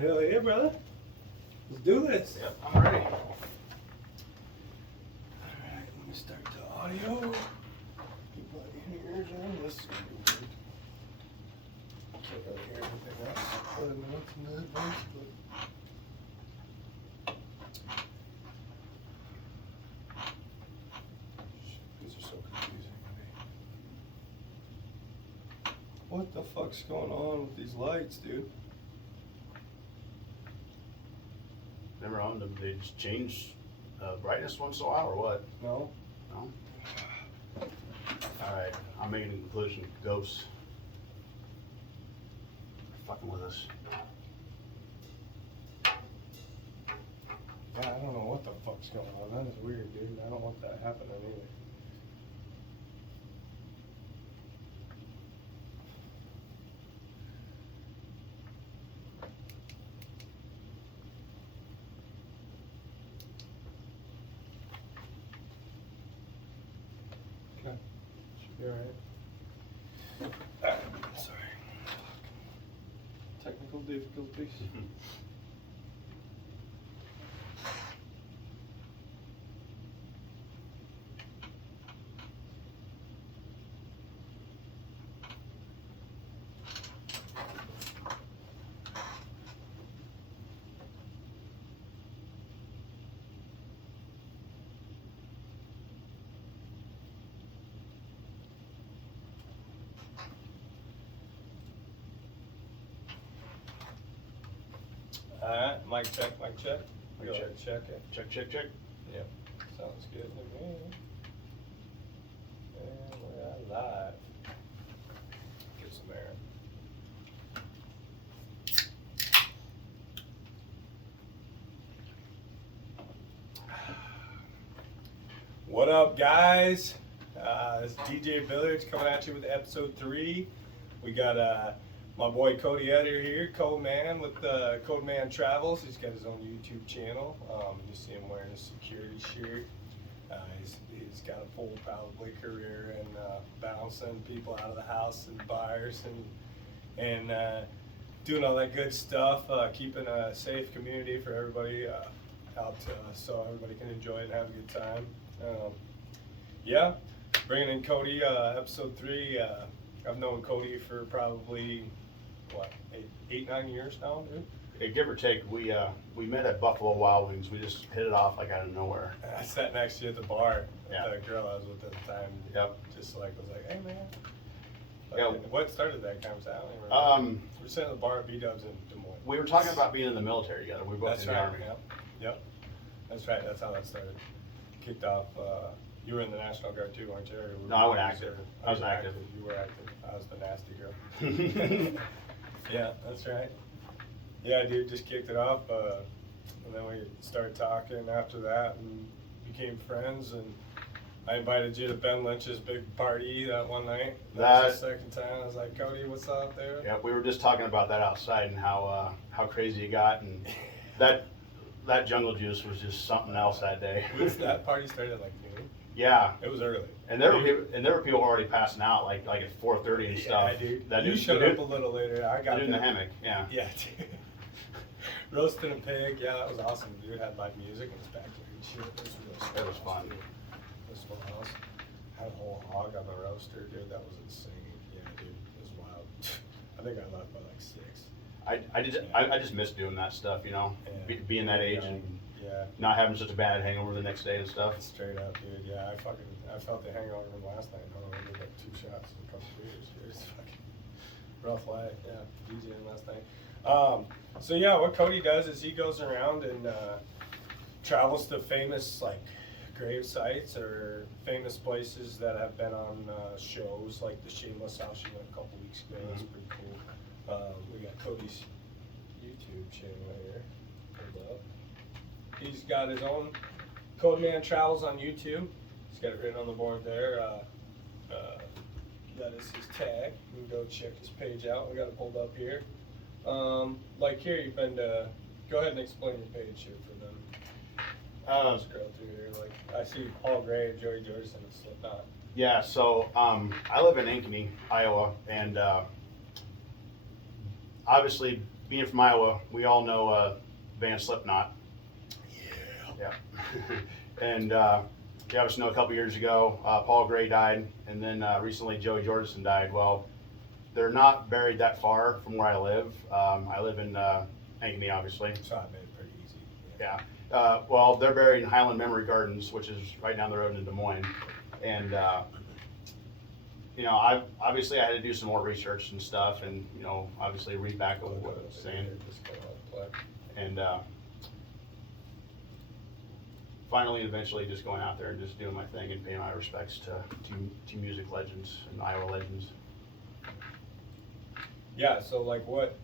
Hell yeah, brother. Let's do this. Yep, I'm ready. Alright, let me start the audio. Keep my ears on. This is gonna be weird. Can't really hear anything else. Other than what's in the headphones, but. These are so confusing to me. What the fuck's going on with these lights, dude? Remember on them, they just change brightness once in a while or what? No? No? Alright, I'm making a conclusion. Ghosts. They're fucking with us. Yeah, I don't know what the fuck's going on. That is weird, dude. I don't want that happening either. Okay. Should be alright. Sorry. Technical difficulties. Alright, mic check, mic check. Mic Go check. ahead, check it. Check, check, check. Yep, sounds good to me. And we're live. Get some air. What up, guys? It's DJ BILLARDZ coming at you with episode 3. We got my boy Cody Editor here, Codeman with Codeman Travels. He's got his own YouTube channel. You see him wearing a security shirt. He's got a full probably career in bouncing people out of the house and bars and doing all that good stuff, keeping a safe community for everybody out so everybody can enjoy it and have a good time. Yeah, bringing in Cody, episode 3. I've known Cody for probably, what, 8-9 years now, dude? Hey, give or take, we met at Buffalo Wild Wings. We just hit it off like out of nowhere. I sat next to you at the bar with Yeah. the girl I was with at the time. Yep. Just like, was like, hey man. Yeah. What started that conversation? I don't even remember. We were sitting at the bar at B-Dubs in Des Moines. We were talking about being in the military together. We were both That's in the right. Army. Yep. That's right. That's how that started. Kicked off. You were in the National Guard too, weren't you? Or No, I went active. I was active. You were active. I was the nasty girl. Yeah, that's right. Yeah, dude, just kicked it off, and then we started talking after that and became friends. And I invited you to Ben Lynch's big party that one night. That was the second time. I was like, Cody, what's up there? Yeah, we were just talking about that outside and how crazy it got, and that jungle juice was just something else that day. That party started at like noon. Yeah. It was early. And there were people already passing out like at 4:30 and stuff. Yeah, dude. That You dude showed up a little later. I got in the there. hammock. Yeah. Yeah, dude. Roasting a pig. Yeah, that was awesome. Dude had live music in his backyard and shit. It was really It was fun. Dude. It was fun house. Had a whole hog on the roaster, dude. That was insane. Yeah, dude. It was wild. I think I left by like 6. I just miss doing that stuff, you know, Yeah. being that age and yeah. not having such a bad hangover the next day and stuff. Straight up, dude. Yeah, I felt the hangover from last night. I did like 2 shots and a couple beers. Dude, it's fucking rough life. Yeah, DJing last night. So yeah, what Cody does is he goes around and travels to famous like grave sites or famous places that have been on shows like the Shameless House she went a couple weeks ago. That's pretty cool. We got Cody's YouTube channel here. Hold up. He's got his own Codeman Travels on YouTube. He's got it written on the board there. That is his tag. You can go check his page out. We got it pulled up here. Like here, you've been to. Go ahead and explain your page here for them. Scroll through here. Like I see Paul Gray, Joey Jordison, and Slipknot. Yeah, so I live in Ankeny, Iowa, and obviously being from Iowa, we all know band Slipknot. Yeah. And you obviously know a couple years ago, Paul Gray died, and then recently Joey Jordison died. Well, they're not buried that far from where I live. I live in Ankeny, obviously. So I made it pretty easy. Yeah. Well, they're buried in Highland Memory Gardens, which is right down the road in Des Moines. And, you know, I had to do some more research and stuff, and, you know, obviously read back over what it was saying. And finally, eventually, just going out there and just doing my thing and paying my respects to music legends and Iowa legends. Yeah, so like what?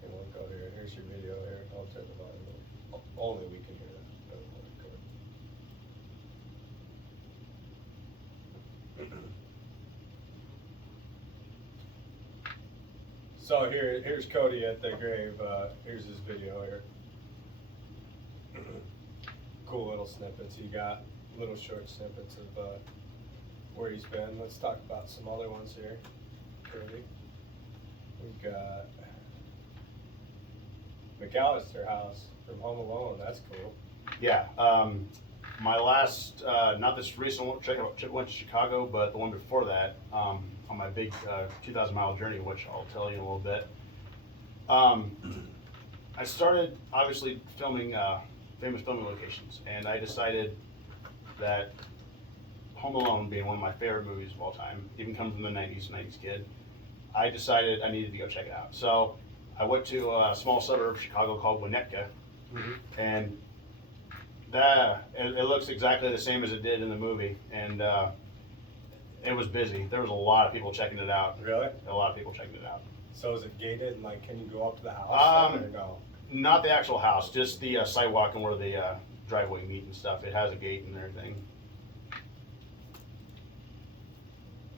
Here, we'll go here. Here's your video here. I'll turn the volume up. Only we can hear that. So here's Cody at the grave. Here's his video here. Cool little snippets. You got little short snippets of where he's been. Let's talk about some other ones here, Cody. We've got McAllister House from Home Alone. That's cool. Yeah. My last, not this recent trip went to Chicago, but the one before that, on my big 2,000-mile journey, which I'll tell you in a little bit. I started obviously filming famous filming locations, and I decided that Home Alone, being one of my favorite movies of all time, even coming from the 90s kid, I decided I needed to go check it out. So I went to a small suburb of Chicago called Winnetka, and it looks exactly the same as it did in the movie, and it was busy. There was a lot of people checking it out. Really? A lot of people checking it out. So is it gated, and like, can you go up to the house? Or no? Not the actual house, just the sidewalk and where the driveway meet and stuff. It has a gate and everything.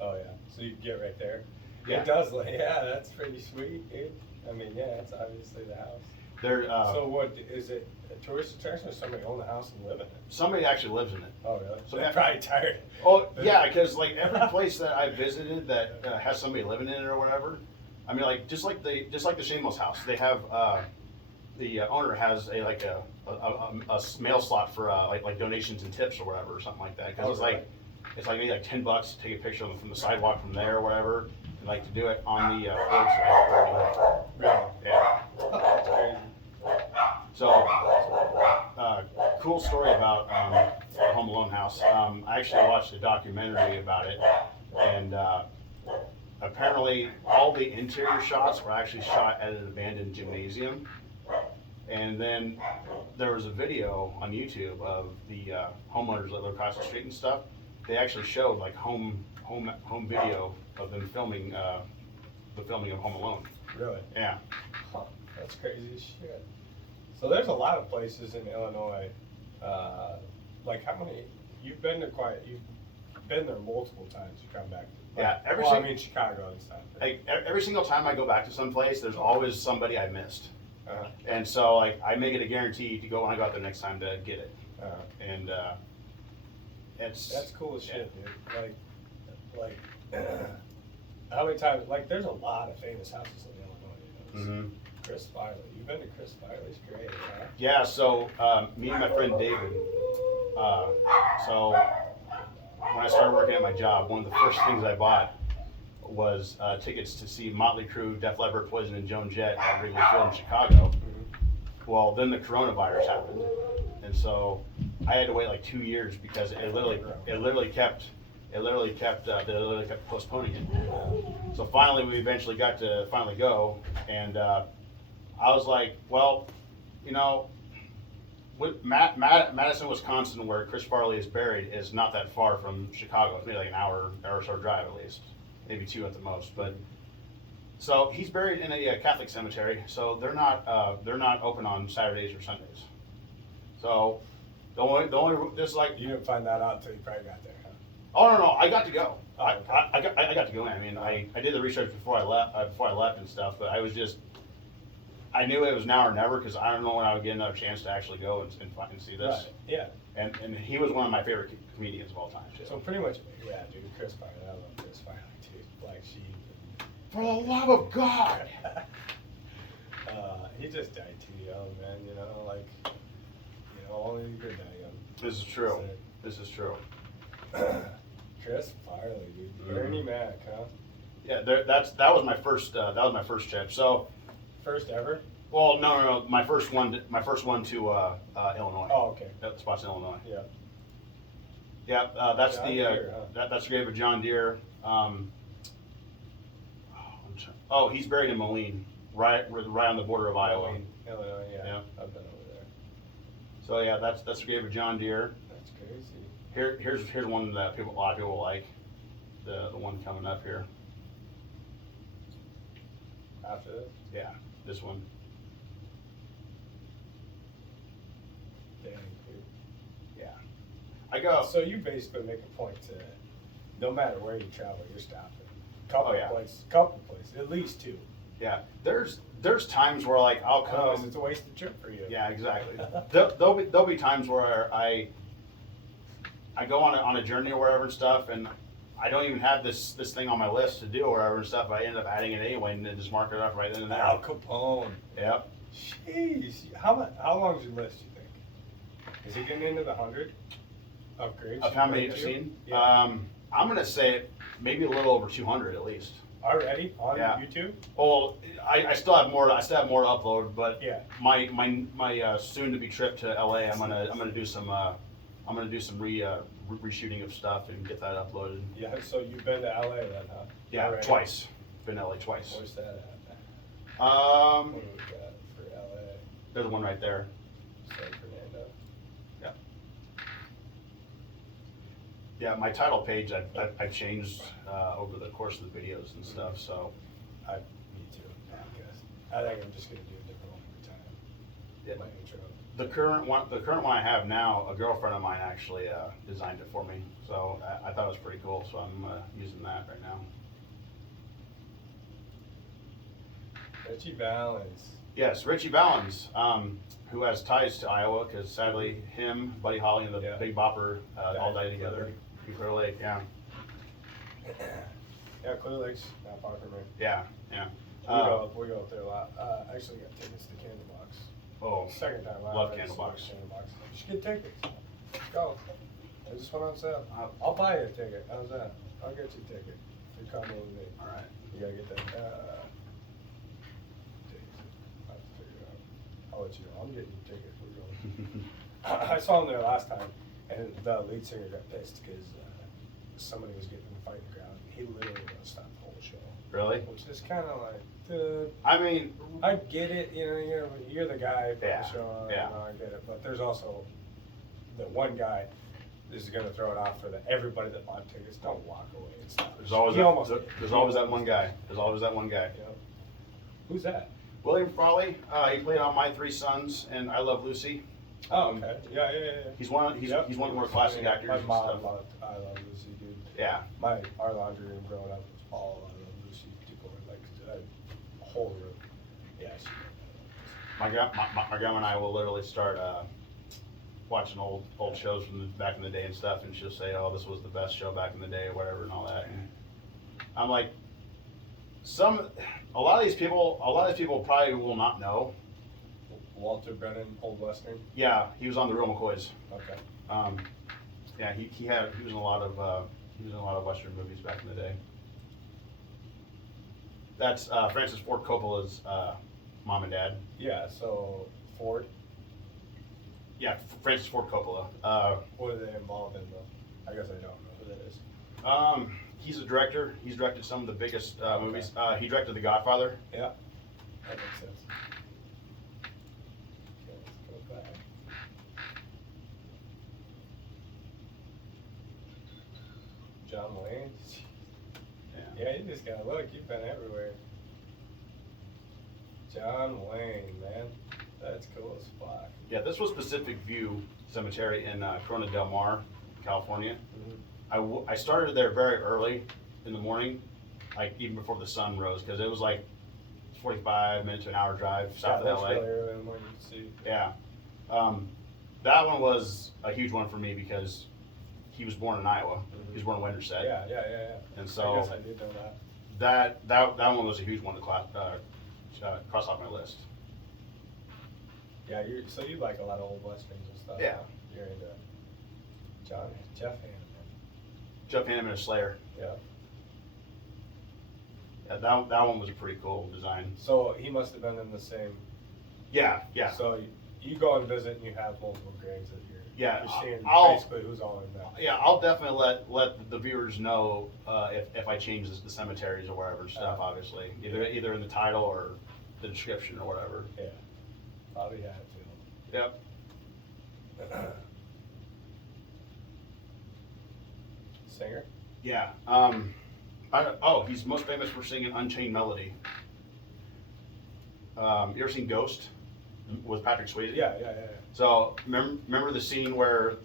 Oh yeah, so you can get right there. Yeah. It does. Yeah, that's pretty sweet, dude. I mean, yeah, it's obviously the house. There. So what is it? A tourist attraction, or somebody own the house and live in it? Somebody actually lives in it. Oh really? So They're probably tired. Oh yeah, because like every place that I visited that has somebody living in it or whatever, I mean, like just like the Shamos house, they have the owner has a mail slot for like donations and tips or whatever or something like that. Because it's like maybe like $10 to take a picture of them from the sidewalk from there or whatever, and like to do it on the roadside. Really? Yeah. That's crazy. So, cool story about the Home Alone house. I actually watched a documentary about it, and apparently all the interior shots were actually shot at an abandoned gymnasium. And then there was a video on YouTube of the homeowners that live across the street and stuff. They actually showed like home video of them filming the filming of Home Alone. Really? Yeah. Huh, that's crazy as shit. So there's a lot of places in Illinois. Like how many? You've been there multiple times. You come back. Yeah, I mean Chicago and stuff. Like every single time I go back to some place, there's always somebody I missed. Uh-huh. And so like I make it a guarantee to go when I go out there next time to get it. Uh-huh. And that's cool as shit, dude. Like how many times? Like there's a lot of famous houses in Illinois. You know? Chris Farley. You've been to Chris Farley's grave, huh? Yeah. So me and my friend David. So when I started working at my job, one of the first things I bought was tickets to see Motley Crue, Def Leppard, Poison, and Joan Jett at Wrigley Field in Chicago. Well, then the coronavirus happened, and so I had to wait like 2 years because it literally kept postponing it. So finally, we eventually got to go, and I was like, well, you know, Madison, Wisconsin, where Chris Farley is buried, is not that far from Chicago. It's maybe like an hour or so drive at least, maybe 2 at the most. But so he's buried in a Catholic cemetery, so they're not open on Saturdays or Sundays. So the only just like you didn't find that out until you probably got there, huh? Oh no, I got to go. Oh, okay. I got to go in. I mean, I did the research before I left and stuff, but I knew it was now or never because I don't know when I would get another chance to actually go and see this. Right. Yeah. And he was one of my favorite comedians of all time too. So pretty much, yeah, dude, Chris Farley. I love Chris Farley too. Black Sheep. For the love of God! He just died too young, man. You know, like, only the good die young. This is true. This is true. Chris Farley, dude. Bernie Mac, huh? Yeah, that was my first. That was my first trip. So. First ever? Well, no. My first one to Illinois. Oh, okay. That spot's in Illinois. Yeah. Yeah, that's John the Deere, that's the grave of John Deere. He's buried in Moline, right on the border of Iowa. Moline, Illinois, yeah. Yeah. I've been over there. So yeah, that's the grave of John Deere. That's crazy. Here's one that a lot of people like. The one coming up here. After this? Yeah, this one. Dang, dude. Yeah. I go. So you basically make a point to, no matter where you travel, you're stopping. Couple places, at least two. Yeah. There's times where like I'll come. Otherwise, it's a wasted trip for you. Yeah, exactly. There'll be times where I go on a journey or wherever and stuff, and I don't even have this thing on my list to do or whatever and stuff. I end up adding it anyway and then just mark it up right then and there. Al Capone. Yep. Jeez, how long is your list? You think? Is it getting into the 100 upgrades? Of how many I've seen? Yeah. I'm gonna say maybe a little over 200 at least. Already on Yeah. YouTube? Well, I still have more. I still have more to upload, but Yeah. my soon to be trip to LA, I'm gonna do some reshooting of stuff and get that uploaded. Yeah. So you've been to LA then, huh? Yeah, Already? twice. Been to LA twice. Where's that at? Um, What do we got for LA? there's one right there. San Fernando. Yeah. Yeah, my title page I've changed over the course of the videos and stuff. So. Me too. I think I'm just gonna do a different one every time. Yeah. My intro. The current one I have now, a girlfriend of mine actually designed it for me, so I thought it was pretty cool. So I'm using that right now. Richie Valens. Yes, Richie Valens, who has ties to Iowa, because sadly him, Buddy Holly, and the Yeah. Big Bopper all Died died together. In Clear Lake, yeah, Yeah, Clear Lake's not far from here. yeah. We go up there a lot. Actually got tickets to Candlebox. Oh, Second time love I've Candlebox. You should get tickets. Let's go. I just went on sale. Uh, I'll buy you a ticket. How's that? I'll get you a ticket. If you're coming with me. all right. You gotta get that. Tickets. I'll have to figure it out. I'll let you know. I'm getting you a ticket. We're going. I saw him there last time, and the lead singer got pissed because somebody was getting in a fight in the crowd. He literally was stopped the whole show. Really? Which is kind of like, dude. I mean, I get it, you're the guy for Yeah, the show, yeah. I get it, but there's also the one guy is gonna throw it off for everybody that bought tickets. Don't walk away and stuff. there's always He almost that, did. there's He always that almost one guy. There's always that one guy. did, you know. Who's that? William Frawley. He played on My Three Sons and I Love Lucy. Oh, okay. Yeah. He's one of the more classic actors My and mom stuff. loved I Love Lucy, dude. Yeah. Our laundry room growing up was all I Love Lucy. People were like a whole room. Yeah. My grandma and I will literally start watching old shows from back in the day and stuff, and she'll say, "Oh, this was the best show back in the day," or whatever, and all that. And I'm like, a lot of these people probably will not know. Walter Brennan, Old Western. Yeah, he was on the Real McCoys. Okay. Yeah, he was in a lot of Western movies back in the day. That's Francis Ford Coppola's mom and dad. Yeah. So Ford. Yeah, Francis Ford Coppola. What are they involved in though? I guess I don't know who that is. He's a director. He's directed some of the biggest movies. He directed The Godfather. Yeah, that makes sense. Okay, let's go back. John Wayne. Yeah, you just gotta look. You've been everywhere. John Wayne, man, that's cool as fuck. Yeah, this was Pacific View Cemetery in Corona del Mar, California. Mm-hmm. I started there very early in the morning, like even before the sun rose, because it was like 45 minutes to an hour drive south of that's LA. really early in the morning to see. Yeah. That one was a huge one for me because he was born in Iowa. He was born in Winterset. Yeah. And I so guess I did know that. that one was a huge one to cross off my list. Yeah, so you like a lot of old westerns and stuff. Yeah. You're into Jeff Hanneman. Jeff Hanneman is Slayer. Yeah. Yeah, that one was a pretty cool design. So he must have been in the same. Yeah, yeah. So you go and visit and you have multiple graves that you're seeing basically who's all in that. Yeah, I'll definitely let the viewers know if I change the cemeteries or wherever stuff. Obviously, either in the title or the description or whatever. Yeah, probably had to. Yep. Singer? Yeah. He's most famous for singing Unchained Melody. You ever seen Ghost with Patrick Swayze? Yeah. So remember the scene where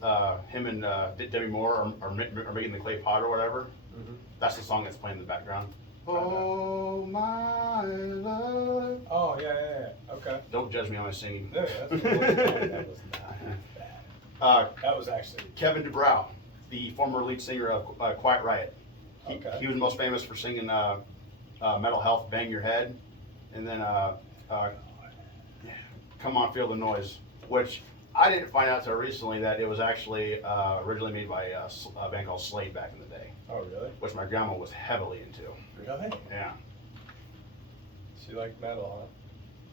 him and Debbie Moore are making the clay pot or whatever? Mm-hmm. That's the song that's playing in the background. Oh my love. Oh yeah. Okay. Don't judge me on my singing. Yeah, that was not bad. That was actually Kevin DuBrow, the former lead singer of Quiet Riot. He was most famous for singing Metal Health, Bang Your Head, and then Come On Feel the Noise, which I didn't find out until recently that it was actually originally made by a band called Slade back in the day. Oh really? Which my grandma was heavily into. Really? Yeah. She liked metal,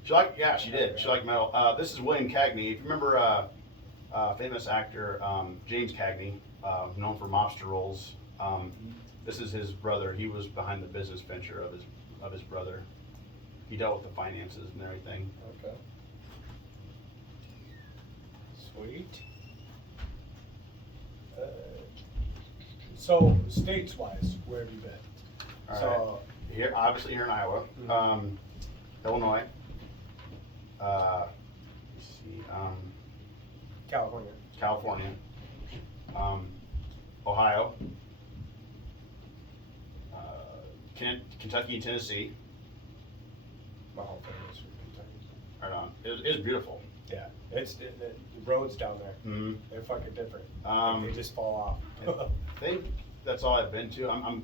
huh? She did. She liked metal. This is William Cagney. If you remember famous actor James Cagney, known for mobster roles. This is his brother. He was behind the business venture of his brother. He dealt with the finances and everything. Okay. Sweet. So states-wise, where have you been? All right. Obviously here in Iowa, Illinois. Let's see, California, Ohio, Kentucky, and Tennessee. My whole family's from Kentucky. Right on. It was beautiful. Yeah, the roads down there. Mm-hmm. They're fucking different. They just fall off. I think that's all I've been to. I'm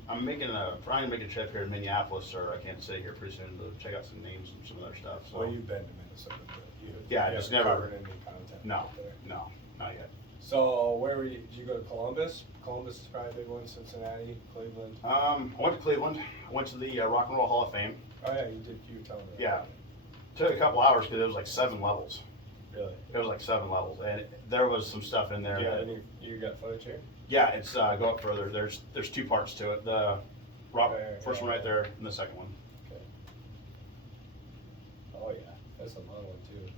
trying to make a trip here to Minneapolis or Kansas City here pretty soon to check out some names and some other stuff. So. Well, you've been to Minnesota, but yeah, just never covered any content. No, out there. no, not yet. So where were you? Did you go to Columbus? Columbus is probably a big one. Cincinnati, Cleveland. I went to Cleveland. I went to the Rock and Roll Hall of Fame. Oh yeah, you did. You were telling me. Yeah, took a couple hours because it was like 7 levels. Really? It was like 7 levels, and there was some stuff in there. Yeah, you got footage here? Yeah, it's go up further. There's 2 parts to it. The first one right there, and the second one. Okay. Oh yeah, that's a long one too.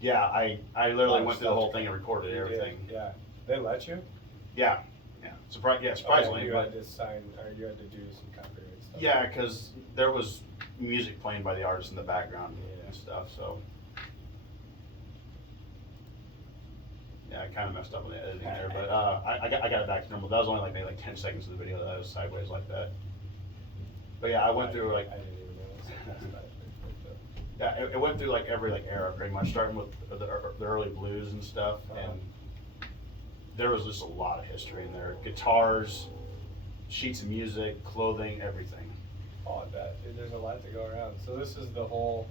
Yeah, I literally went through the whole thing and recorded everything. Yeah, they let you? Yeah. Surprisingly, you but had to sign, or you had to do some copyright stuff. yeah, because there was music playing by the artist in the background and stuff. So yeah, I kind of messed up with the editing there, but I got it back to normal. That was only maybe 10 seconds of the video that I was sideways like that. But yeah, I went through I didn't even realize that. yeah, it went through every era pretty much, starting with the early blues and stuff, and there was just a lot of history in there. Guitars, sheets of music, clothing, everything. Oh, I bet. Dude, there's a lot to go around. So this is the whole.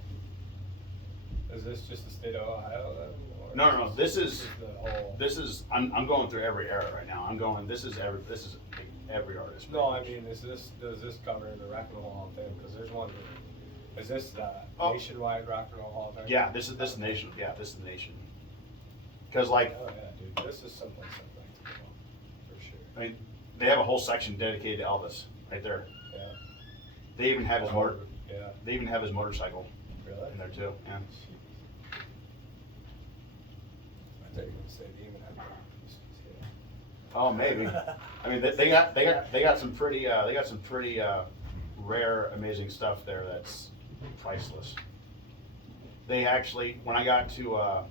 Is this just the state of Ohio then? No. This is the whole. I'm going through every era right now. This is every artist. No, I mean, does this cover the Rock and Roll Hall of Fame? Because there's one. Is this the nationwide Rock and Roll Hall of Fame? Yeah, this is the nation. Yeah, this is the nation. Because Oh yeah, dude, this is someplace I'd like to go for sure. I mean, they have a whole section dedicated to Elvis right there. Yeah. They even have his motor. Yeah. They even have his motorcycle Really? in there too. Yeah. I thought you were gonna say they even have. Oh, maybe. I mean, they got some pretty rare, amazing stuff there that's priceless. They actually, when I got to, I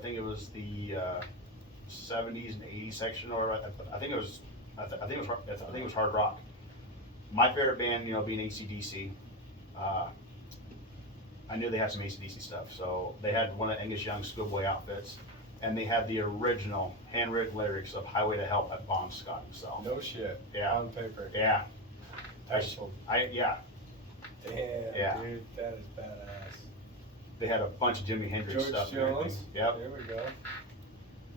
think it was the 70s and 80s section, or I think it was hard rock. My favorite band, being AC/DC. I knew they had some AC/DC stuff, so they had one of Angus Young's schoolboy outfits, and they had the original handwritten lyrics of "Highway to Hell" by Bon Scott himself. No shit. Yeah. On paper. Yeah. Excellent. Yeah. Damn, Yeah. dude, that is badass. they had a bunch of Jimi Hendrix George stuff and everything. Jones. Yep. There we go.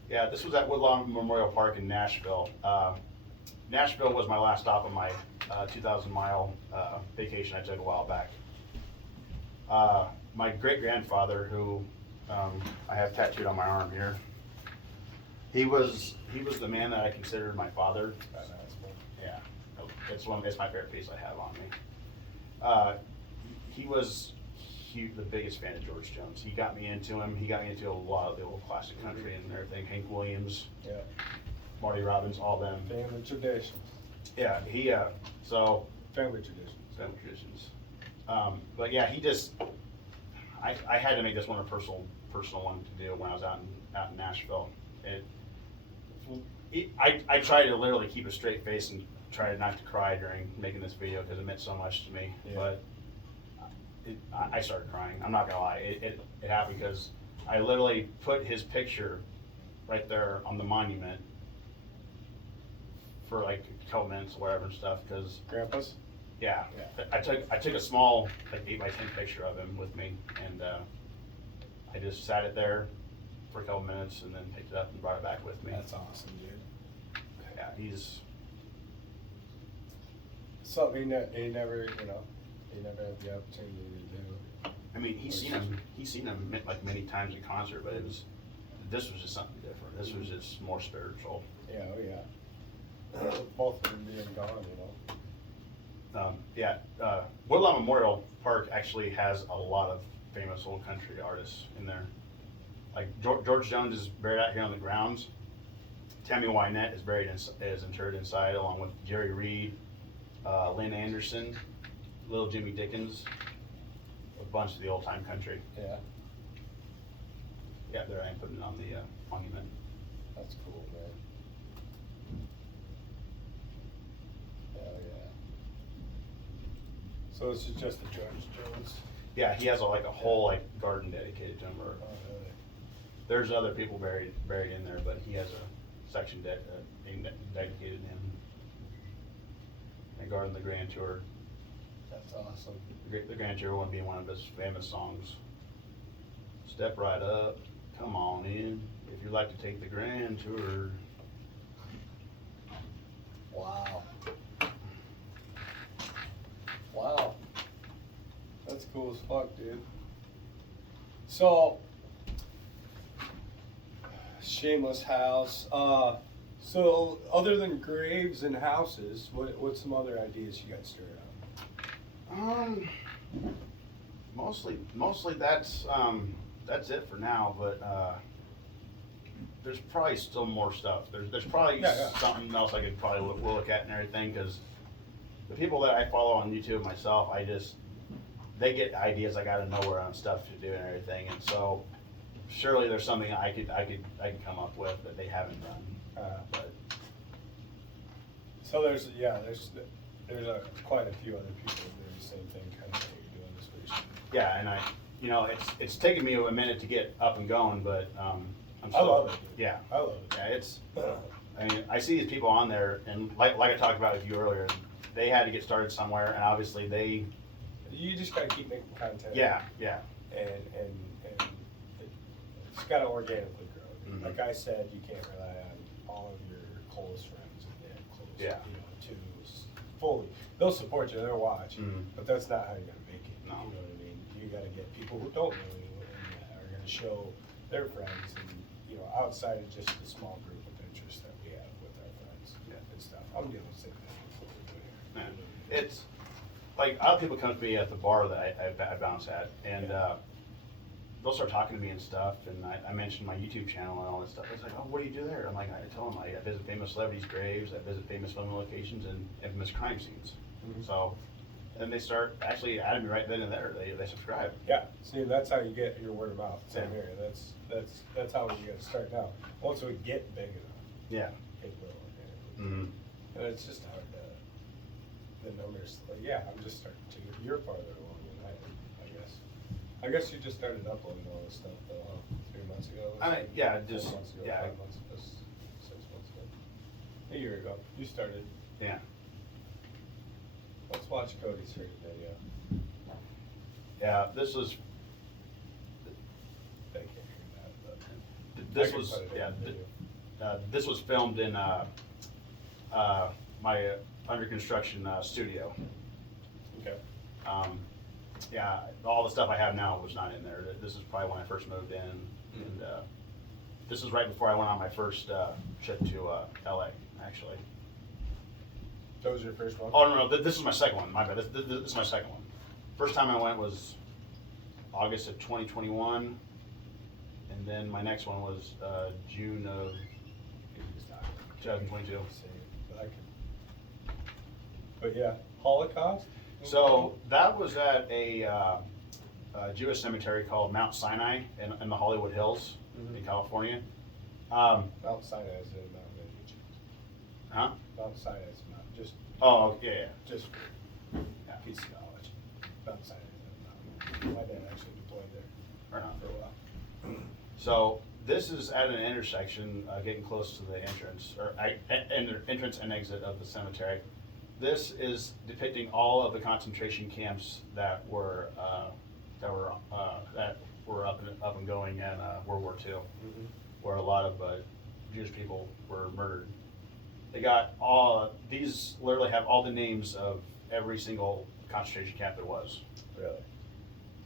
Yeah, this was at Woodlawn Memorial Park in Nashville. Nashville was my last stop on my 2,000-mile vacation I took a while back. My great-grandfather, who I have tattooed on my arm here, he was the man that I considered my father. Yeah, it's my favorite piece I have on me. He was the biggest fan of George Jones. He got me into him. He got me into a lot of the old classic country and everything. Hank Williams, Yeah. Marty Robbins, all them. Family traditions. Yeah, so Family traditions. family traditions. But yeah, I had to make this one a personal one to do when I was out in Nashville. I tried to literally keep a straight face and try not to cry during making this video because it meant so much to me. Yeah. But I started crying. I'm not gonna lie. It happened because I literally put his picture right there on the monument for like a couple minutes or whatever and stuff. Because Grandpa's? yeah, Yeah. I took a small like 8x10 picture of him with me, and I just sat it there for a couple minutes and then picked it up and brought it back with me. That's awesome, dude. Yeah, he's Something he never had the opportunity to do. I mean, he's seen him like many times in concert, but this was just something different. This was just more spiritual. Yeah, oh yeah. Both of them being gone, you know. Woodlawn Memorial Park actually has a lot of famous old country artists in there. Like George Jones is buried out here on the grounds. Tammy Wynette is interred inside, along with Jerry Reed, Lynn Anderson, Little Jimmy Dickens, a bunch of the old time country. Yeah, Yeah, there I am putting it on the monument. that's cool, man. Hell yeah. So this is just the George Jones? Yeah, he has a whole garden dedicated to him. Or Oh, really? there's other people buried in there, but he has a section dedicated to him. And Garden the Grand Tour. That's awesome. The Grand Tour one being one of his famous songs. Step right up, come on in, if you'd like to take the Grand Tour. Wow. Wow. That's cool as fuck, dude. So, shameless house. So other than graves and houses, what's some other ideas you got stirred up? Mostly that's it for now, but there's probably still more stuff. There's probably something else I could probably look at and everything, because the people that I follow on YouTube myself, they get ideas like out of nowhere on stuff to do and everything, and so surely there's something I could come up with that they haven't done. But So there's quite a few other people doing the same thing, kind of what you're doing this week. yeah, and it's taken me a minute to get up and going, but I'm I love it. Yeah, I love it. yeah, I mean, I see these people on there, and like I talked about with you earlier, they had to get started somewhere, and obviously You just gotta keep making content. yeah, And it's gotta organically grow. Mhm. Like I said, you can't rely on all of your close friends and that close, Yeah. To fully. They'll support you, they'll watch, Mhm. but that's not how you're gonna make it. No. You know what I mean? You gotta get people who don't know you and that are gonna show their friends and, outside of just the small group of interest that we have with our friends and stuff. I'm dealing with the same thing with what we're doing here. Man, it's like other people come to me at the bar that I bounce at, and they'll start talking to me and stuff, and I mentioned my YouTube channel and all this stuff. It's like, oh, what do you do there? I'm like, I tell them I visit famous celebrities' graves, I visit famous film locations and infamous crime scenes. Mhm. So, and they start actually adding me right then and there. They subscribe. Yeah, see, that's how you get your word of mouth. Same Yeah. here. That's how you gotta start now. Once we get big enough, Yeah. it will. Mm-hmm. And it's just hard the numbers. Like, yeah, I'm just starting to. You're farther along than I am, I guess. I guess you just started uploading all this stuff though, huh? 3 months ago. Yeah, 10 just months ago, yeah, 5 months ago, 6 months ago. A year ago, you started. yeah. Let's watch Cody's here today. Yeah. Yeah, this was this I can was put it in yeah. the video. This was filmed in my under construction studio. Okay. Yeah, all the stuff I have now was not in there. This is probably when I first moved in, and this was right before I went on my first trip to LA, actually. That was your first one? Oh, no, this is my second one, my bad. This is my second one. First time I went was August of 2021, and then my next one was June of 2022. But yeah, Holocaust? So that was at a Jewish cemetery called Mount Sinai in the Hollywood Hills in California. Mount Sinai is in Mount Egypt. Huh? Mount Sinai is not just Yeah. just piece of knowledge. Mount Sinai is in Mount. My dad actually deployed there Or not. for a while. So this is at an intersection, getting close to the entrance, or entrance and exit of the cemetery. This is depicting all of the concentration camps that were up and going in World War II, where a lot of Jewish people were murdered. They got these literally have all the names of every single concentration camp there was. Really?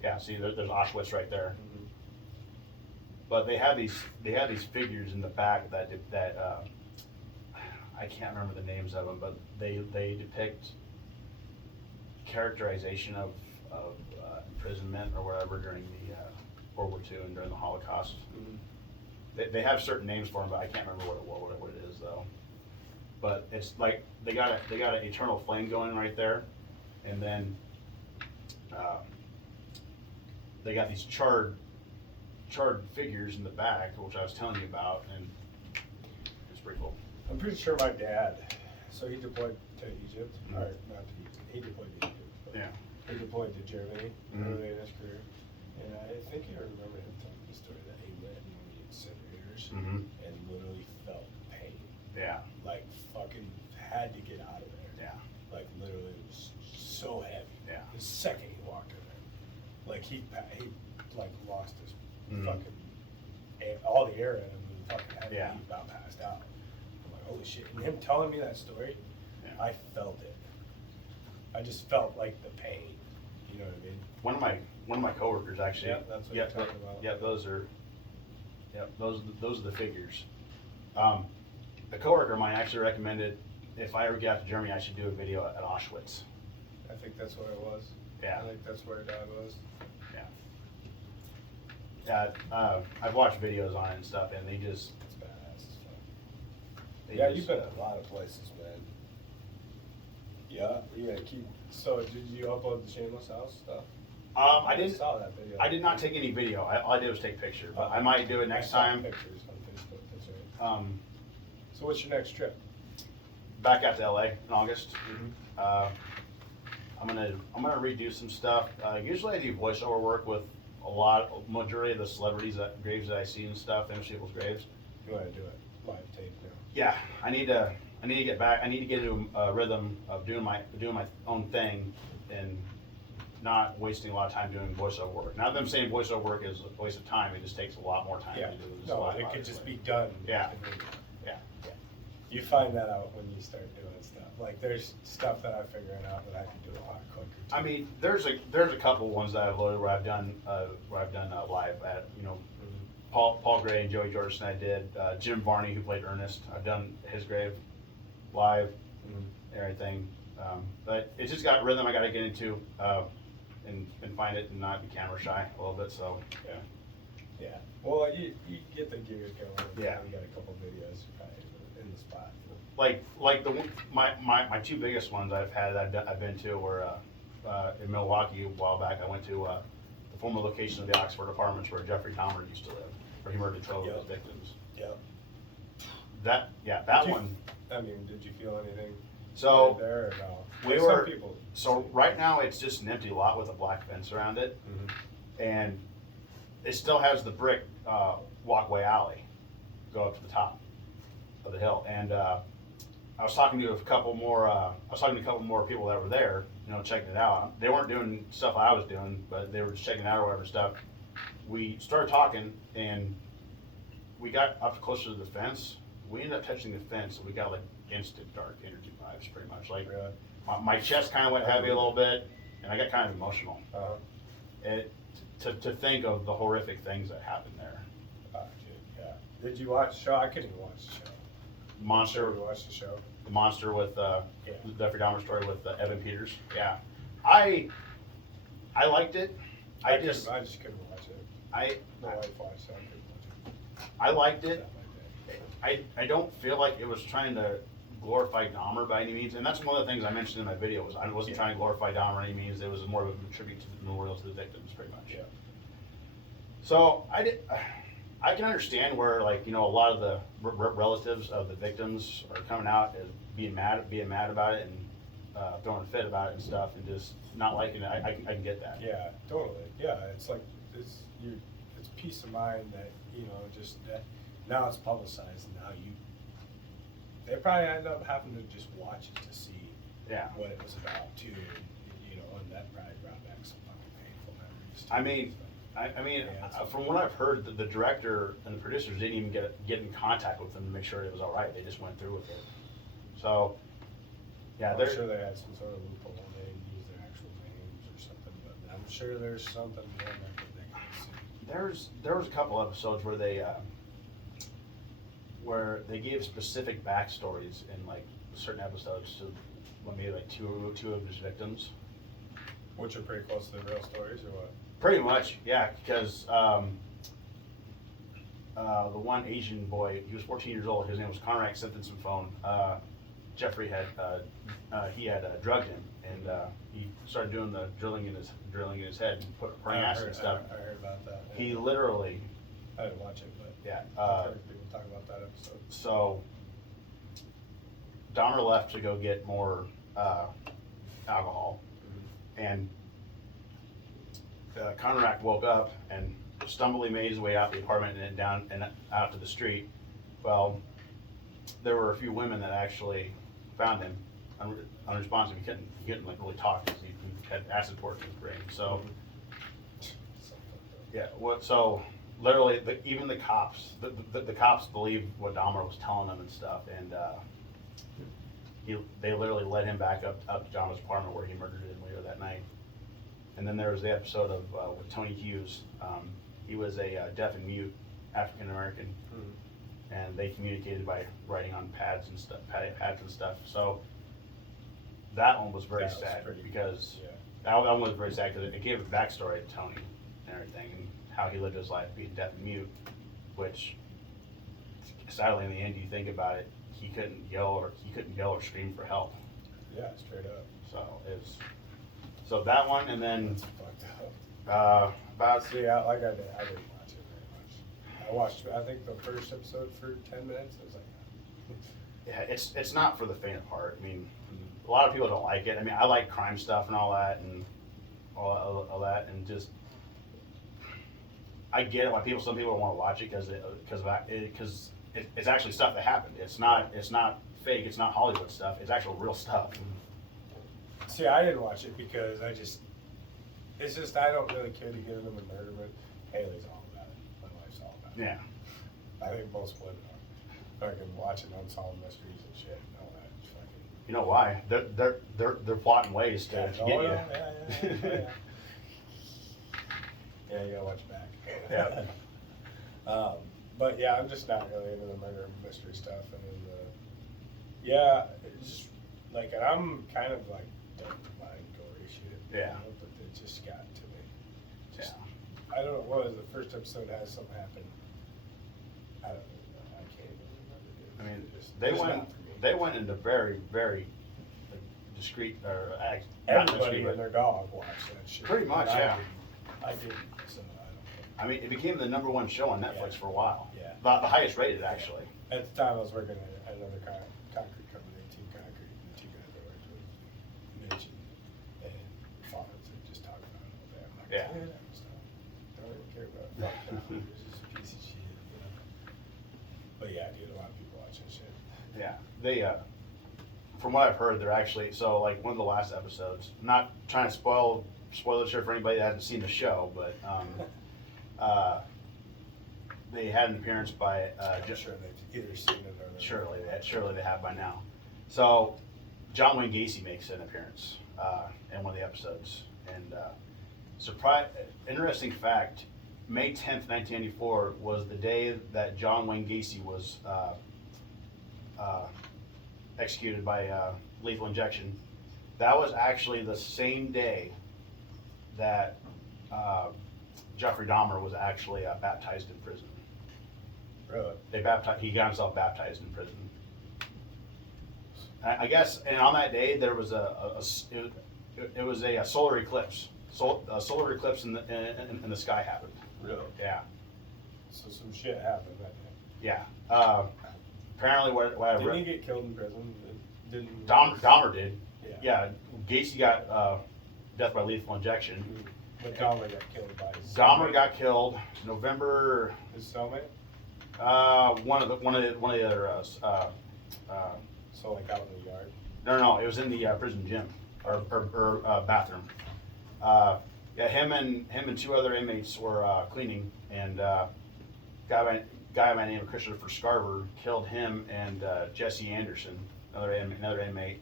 Yeah, see, there's Auschwitz right there. But they have these figures in the back that I can't remember the names of them, but they depict characterization of imprisonment or whatever during the World War II and during the Holocaust. They have certain names for them, but I can't remember what it is though. But it's like they got an eternal flame going right there, and then they got these charred figures in the back, which I was telling you about, and it's pretty cool. I'm pretty sure my dad, so he deployed to Egypt, or not to Egypt, he deployed to Egypt. But Yeah. He deployed to Germany early in his career. And I think I remember him telling the story that he went in one of the incinerators and literally felt pain. Yeah. Like fucking had to get out of there. Yeah. Like literally it was so heavy. Yeah. The second he walked in there. Like he like lost his fucking, all the air in him and fucking had Yeah. he about passed out. I'm like, holy shit. And him telling me that story, I felt it. I just felt like the pain. You know what I mean? One of my coworkers actually. Yeah, that's what you're talking about. Yeah, those are the figures. A coworker of mine actually recommended if I ever get out to Germany, I should do a video at Auschwitz. I think that's what it was. Yeah. I think that's where Dad was. Yeah. I've watched videos on it and stuff, and they just. It's badass as fuck. They Yeah, just, you've been a lot of places, man. Yeah, keep. So, did you upload the Shameless House stuff? I didn't. saw that video. I did not take any video. All I did was take a picture, but I might do it next I saw time. Pictures on Facebook. That's right. So, what's your next trip? Back out to LA in August. I'm gonna redo some stuff. Usually I do voiceover work with majority of the celebrities graves that I see and stuff, famous people's graves. You want to do it live tape now? Yeah, I need to get back. I need to get into a rhythm of doing my own thing and not wasting a lot of time doing voiceover work. Not that I'm saying voiceover work is a waste of time. It just takes a lot more time Yeah. to do this. No, live, it could obviously. just be done. Yeah. immediately. Yeah. You find that out when you start doing stuff. Like there's stuff that I'm figuring out that I can do a lot quicker. Too. I mean, there's a couple ones that I've loaded where I've done live at, Paul Gray and Joey Jordison. I did Jim Varney, who played Ernest. I've done his grave live, everything. But it's just got rhythm I got to get into and find it and not be camera shy a little bit. So yeah. Yeah. Well, you get the gears going. Yeah. You got a couple videos in the spot. Like the one, my two biggest ones I've been to were in Milwaukee a while back. I went to the former location of the Oxford Apartments where Jeffrey Dahmer used to live, where he murdered 12 of his victims. Yep. That one. I mean, did you feel anything So there or no? we Some were. people. So right now it's just an empty lot with a black fence around it, and it still has the brick walkway alley go up to the top of the hill. And I was talking to a couple more people that were there, checking it out. They weren't doing stuff I was doing, but they were just checking it out or whatever stuff. We started talking, and we got up closer to the fence. We ended up touching the fence, and we got like instant dark energy vibes, pretty much. Like Really? my chest kind of went heavy a little bit, and I got kind of emotional. To think of the horrific things that happened there. Dude, yeah. Did you watch the show? I couldn't even watch the show. Monster, You watched the show? the monster with the Yeah. Jeffrey Dahmer story with Evan Peters. Yeah, I liked it. I just couldn't watch it. I My wife watched it. I couldn't watch it. I liked it. Not my day. I don't feel like it was trying to glorify Dahmer by any means, and that's one of the things I mentioned in my video. Was I wasn't trying to glorify Dahmer by any means. It was more of a tribute to the memorial to the victims, pretty much. Yeah. So I can understand where, like, you know, a lot of the relatives of the victims are coming out as being mad about it and throwing a fit about it and stuff, and just not liking it. I can get that. Yeah, totally. Yeah, it's like it's peace of mind that just that now it's publicized and now they probably end up having to just watch it to see Yeah. what it was about too, and that probably brought back some fucking painful memories. I mean, from what I've heard, the director and the producers didn't even get in contact with them to make sure it was all right. They just went through with it. So, yeah, I'm sure they had some sort of loophole and they didn't use their actual names or something, but I'm sure there's something behind that they can see. there was a couple episodes where they gave specific backstories in like certain episodes to maybe like two of his victims. Which are pretty close to the real stories or what? Pretty much, yeah, because the one Asian boy, he was 14 years old. His name was Conrad. Sent in some phone. Jeffrey had drugged him, and he started doing the drilling in his head and pouring acid and stuff. I heard about that. Yeah. He literally, I didn't watch it, but yeah. I've heard people talk about that episode. So Dahmer left to go get more alcohol, and Conrad woke up and stumbly made his way out the apartment and then down and out to the street. Well, there were a few women that actually found him unresponsive. He couldn't like really talk because he had acid poured in his brain. So yeah, so literally even the cops, the cops believed what Dahmer was telling them and stuff, and they literally led him back up to Dahmer's apartment where he murdered him later that night. And then there was the episode of with Tony Hughes. He was a deaf and mute African American, and they communicated by writing on pads and stuff. So that one was very sad because that one was very sad because it gave a backstory to Tony and everything and how he lived his life being deaf and mute, which sadly in the end you think about it, he couldn't yell or scream for help. Yeah, straight up. So that one, and then That's fucked up. about See, I didn't watch it very much. I watched, I think, the first episode for 10 minutes. I was like, yeah, it's not for the faint of heart. I mean, a lot of people don't like it. I mean, I like crime stuff and all that, and all that, and just I get it why some people don't want to watch it because it's actually stuff that happened. It's not fake. It's not Hollywood stuff. It's actual real stuff. see, I didn't watch it because it's just, I don't really care to get into the murder, but Haley's all about it. My wife's all about it. Yeah. I think most women are. Fucking watching unsolved mysteries and shit and all that. Fucking. You know why? They're plotting ways to get you. Yeah. Yeah, you gotta watch back. Yeah. But yeah, I'm just not really into the murder mystery stuff, and then it's just like, and I'm kind of like don't mind gory shit. Yeah. But it just got to me. Yeah. I don't know what was the first episode has something happen. I don't know. I can't even remember. Dude. I mean, It's they went into very, very discreet or not everybody discreet, and their dog watched that shit. Pretty much, And yeah. I didn't, so I don't know. I mean, it became the #1 show on Netflix for a while. Yeah. The highest rated, actually. At the time, I was working at another concrete company, Team Concrete, and the two guys I worked with, Mitch and Fonz, and just talked about it all day. I'm like, Yeah. that stuff. Don't even care about it. Fuck no, it's just a piece of shit, But yeah, dude, a lot of people watch that shit. Yeah, they, from what I've heard, they're actually, so like one of the last episodes, not trying to spoil the show for anybody that hasn't seen the show, but they had an appearance by I'm sure they've either seen it or surely they have by now. So John Wayne Gacy makes an appearance in one of the episodes, and interesting fact: May 10th, 1994 was the day that John Wayne Gacy was executed by lethal injection. That was actually the same day that Jeffrey Dahmer was actually baptized in prison. Really? He got himself baptized in prison. I guess, and on that day there was a solar eclipse. A solar eclipse in the sky happened. Really? Yeah. So some shit happened that day. Yeah. Apparently, what I Didn't read. he get killed in prison? Didn't Dahmer did. Yeah. Yeah. Gacy got death by lethal injection. But Dahmer got killed by his Dahmer cellmate? got killed November. His cellmate? One of the other. So like out in the yard. No, it was in the prison gym or bathroom. Yeah, him and two other inmates were cleaning, and guy by the name of Christopher Scarver killed him and Jesse Anderson, another inmate.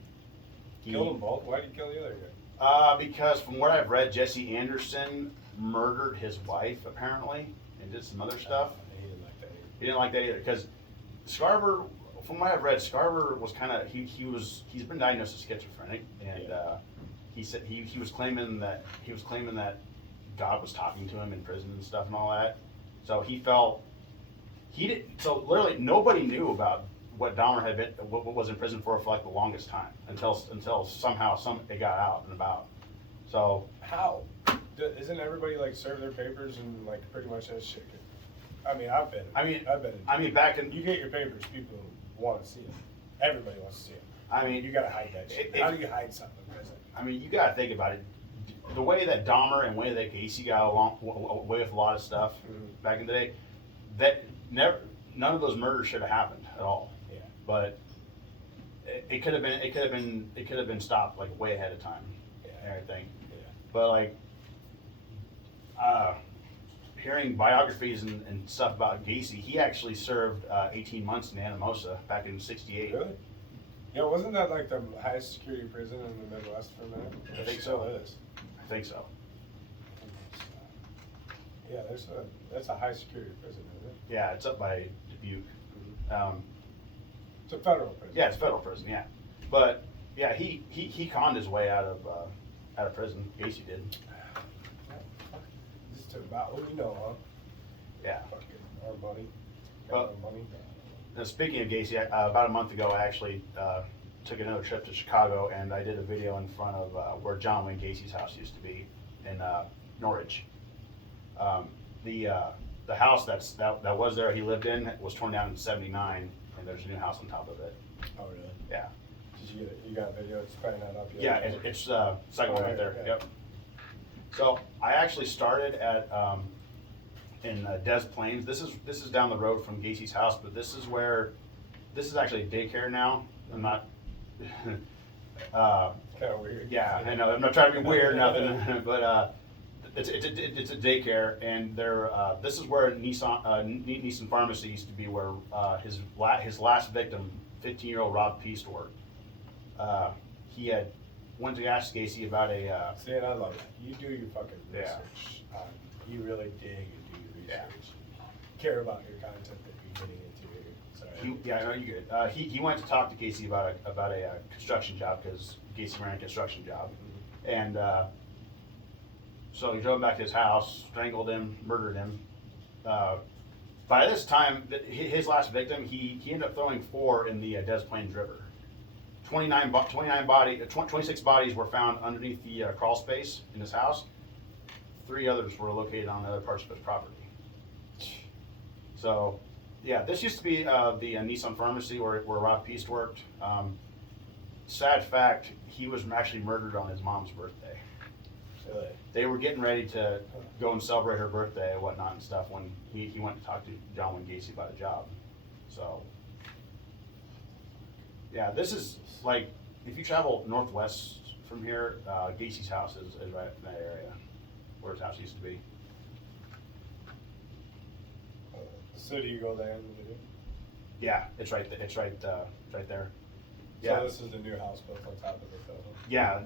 Killed them both? Why did he kill the other guy? Because from what I've read, Jesse Anderson murdered his wife apparently and did some other stuff. He didn't like that either. He didn't like that either because Scarver, from what I've read, Scarver was kind of he's been diagnosed as schizophrenic, and he said he was claiming that God was talking to him in prison and stuff and all that. So he felt he did. So literally nobody knew about what Dahmer had been, what was in prison for like the longest time until somehow it got out and about. So How? Isn't everybody like serve their papers and like pretty much that shit? I mean, I've been. I mean, back in You get your papers, people want to see them. Everybody wants to see them. I mean, You gotta hide that shit. How do you hide something in prison? I mean, you gotta think about it. The way that Dahmer and the way that Gacy got away with a lot of stuff back in the day, none of those murders should have happened at all. Yeah. But it could have been stopped like way ahead of time. Yeah. And everything. Yeah. But like, hearing biographies and stuff about Gacy, he actually served 18 months in Anamosa back in '68. Really? Yeah, wasn't that like the highest security prison in the Midwest for a minute? I think Still so. is. I think so. Yeah, that's a high security prison, isn't it? Yeah, it's up by Dubuque. It's a federal prison. Yeah, it's federal prison. Yeah, but yeah, he conned his way out of prison. Gacy did. Just about what we know, huh? Yeah. Fucking our money. Well, Our money. Now, speaking of Gacy, about a month ago, I actually took another trip to Chicago, and I did a video in front of where John Wayne Gacy's house used to be in Norwich. The house that was there, he lived in, was torn down in '79, and there's a new house on top of it. Oh, really? Yeah. Did you get it? You got a video? It's probably not up yet. Yeah, it's second one right there. Okay. Yep. So I actually started at in Des Plaines. This is down the road from Gacy's house, but this is actually a daycare now. I'm not. Kind of weird. Yeah, I know. I'm not trying to be weird, nothing, but it's a daycare, and this is where Nissan Pharmacy used to be, where his last victim, 15-year-old Rob Peast, worked. He went to ask Gacy about a. See, and I love that. You do your fucking Yeah. research. You really dig and do your Yeah. research. Care about your content that you're getting into here. Sorry. Yeah, no, you good. He went to talk to Gacy about a construction job, because Gacy ran a construction job, and so he drove him back to his house, strangled him, murdered him. By this time, his last victim, he ended up throwing 4 in the Des Plaines River. 26 bodies were found underneath the crawl space in his house. 3 others were located on other parts of his property. So, yeah, this used to be the Nissan Pharmacy where Rob Peast worked. Sad fact, he was actually murdered on his mom's birthday. Really? They were getting ready to go and celebrate her birthday and whatnot and stuff when he went to talk to John Wayne Gacy about a job. So, yeah, this is like, if you travel northwest from here, Gacy's house is right in that area where his house used to be. So do you go there in the video? Yeah, it's right. It's right there. So Yeah. this is the new house built on top of it, though. Yeah,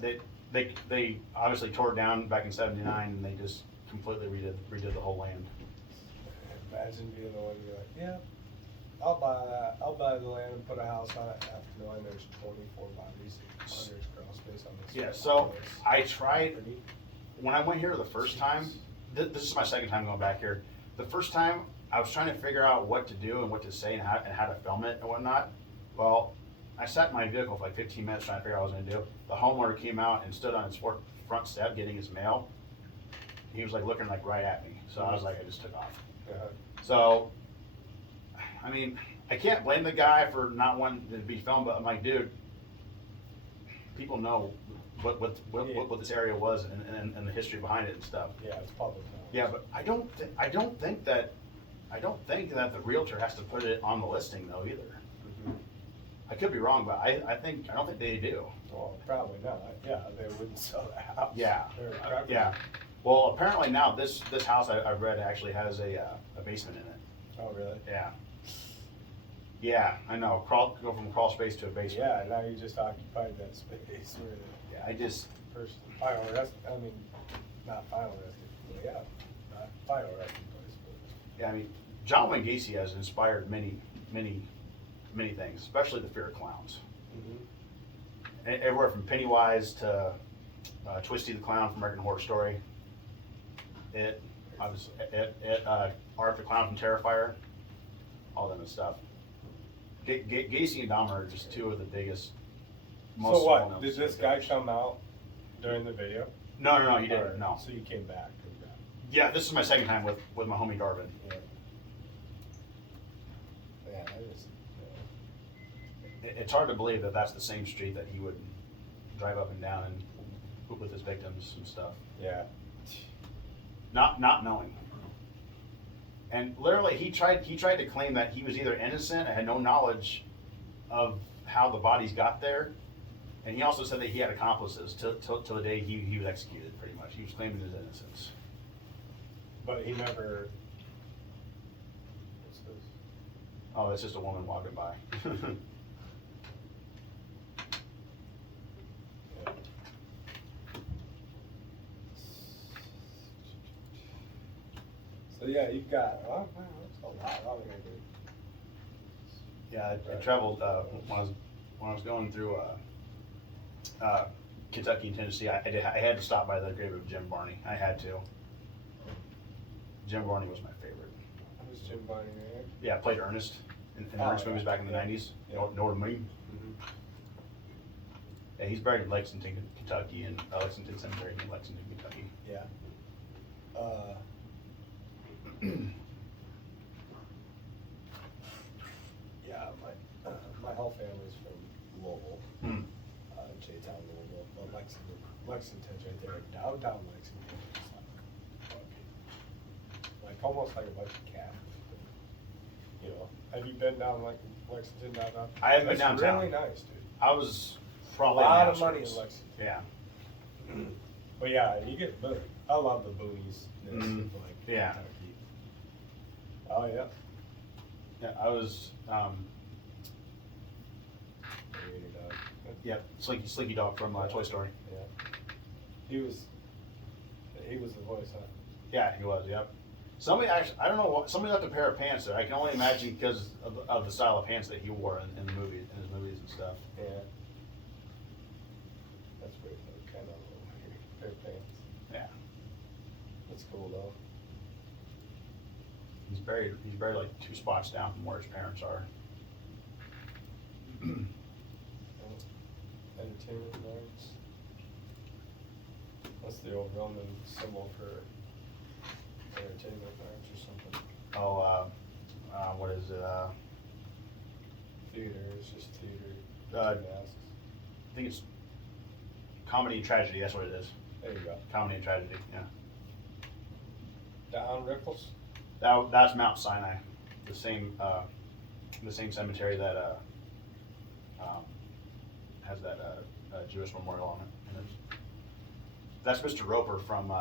they obviously tore it down back in '79, and they just completely redid the whole land. Imagine being the one to be like, yeah, I'll buy that. I'll buy the land and put a house on it after knowing there's 24 bodies under crawl space on this. Yeah. So place. I tried when I went here the first time. This is my second time going back here. The first time I was trying to figure out what to do and what to say and how to film it and whatnot. Well, I sat in my vehicle for like 15 minutes trying to figure out what I was going to do. The homeowner came out and stood on his front step getting his mail. He was like looking like right at me. So I was like, I just took off. Yeah. So, I mean, I can't blame the guy for not wanting to be filmed, but I'm like, dude, people know what this area was and the history behind it and stuff. Yeah, it's public now. Yeah, but I don't think that the realtor has to put it on the listing though either. Mm-hmm. I could be wrong, but I don't think they do. Well, probably not. Yeah, they wouldn't sell the house. Yeah, Or property. yeah. Well, apparently now this house I've read actually has a basement in it. Oh, really? Yeah. Yeah, I know. Go from crawl space to a basement. Yeah, now you just occupied that space where the Yeah, I just. person, final rest, I mean, not final resting, but yeah, not final resting place, but. Yeah, I mean, John Wayne Gacy has inspired many things, especially the fear of clowns. Everywhere from Pennywise to Twisty the Clown from American Horror Story. Art the Clown from Terrifier, all that stuff. Gacy and Dahmer are just two of the biggest, most So what, well-known did this guy come out during the video? No, he didn't, Or- no. So you came back? Yeah, this is my second time with my homie Darvin. Yeah. Yeah, I just, It's hard to believe that that's the same street that he would drive up and down and poop with his victims and stuff. yeah. Not knowing. And literally, he tried to claim that he was either innocent and had no knowledge of how the bodies got there, and he also said that he had accomplices till the day he was executed. Pretty much, he was claiming his innocence. But he never. What's this? Oh, that's just a woman walking by. Yeah. So yeah, you've got, oh, wow, that's a lot. I think I do. Yeah, I traveled when I was going through Kentucky and Tennessee. I had to stop by the grave of Jim Barney. I had to. Jim Barney was my favorite. Who's Jim Barney, right? Yeah, I played Ernest in Oh, Ernest movies back in the yeah. 90s. Yeah. Northern Moon. Mm-hmm. Yeah, he's buried in Lexington, Kentucky, and Lexington Cemetery in Lexington, Kentucky. Yeah. Yeah, my whole family's from Louisville, Hmm. J-Town, Louisville, but Lexington's right there, downtown Lexington. It's like almost like a bunch of cats. You know, have you been down Lexington downtown? I haven't been It's downtown. really nice, dude. I was A probably on lot the of money in outskirts. Lexington. Yeah. But yeah, you get, I love the boonies. Mhm. Like Yeah. Kentucky. Oh, yeah. Yeah, I was. Really dog. Yeah, Slinky Dog from Toy Story. Yeah. He was the voice, huh? Yeah, he was. Yep. Somebody actually, I don't know what. Somebody left a pair of pants there. I can only imagine because of the style of pants that he wore in the movie, in his movies and stuff. Yeah. That's weird, though. Kind of pair of pants. Yeah. That's cool, though. He's buried like 2 spots down from where his parents are. Entertainment arts. That's the old Roman symbol for entertainment arts or something. Oh, what is it? Theater, it's just theater. I Gymnastics. think it's comedy and tragedy. That's what it is. There you go. Comedy and tragedy. Yeah. Don Rickles? That's Mount Sinai, the same cemetery that has that Jewish memorial on it. And that's Mr. Roper from